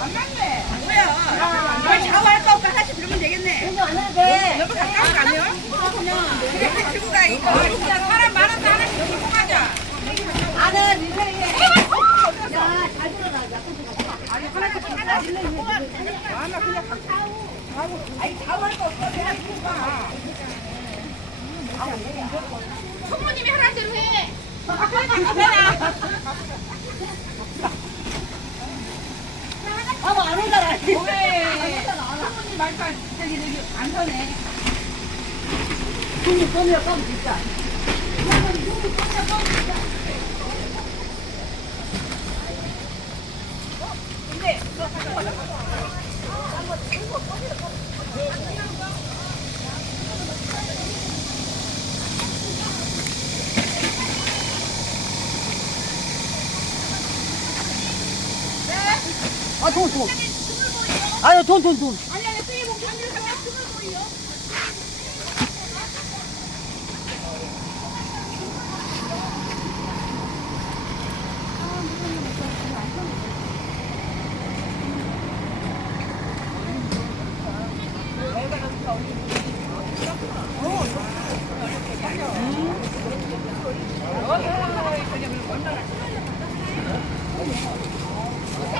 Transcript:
안 맞네. 뭐야? 뭘 샤워할 거 없고 하나씩 들으면 되겠네. 이거 안 해도 돼. 너무 가까운 거 아니야? 그냥 이렇게 들고 가 이거. 그냥 사람 많아서 하나씩 들고 가자. 안해 밀레. 야잘 들어라. 아니 하나씩 하나씩 들고 가. 아나 그냥 가. 아니 샤워할 거 없어 그냥 들고 가. 성모님이 하라는 대로 해. 봐봐 안 오잖아. 왜? 성모님 말까 저기 저기 안 서네. 손이 손이야 껌 진짜. 아, 돈, 돈. 아유, 돈, 돈, 돈. 아니, 아니, 쓰레봉 잠들 가면 그만 보이요. 얼마나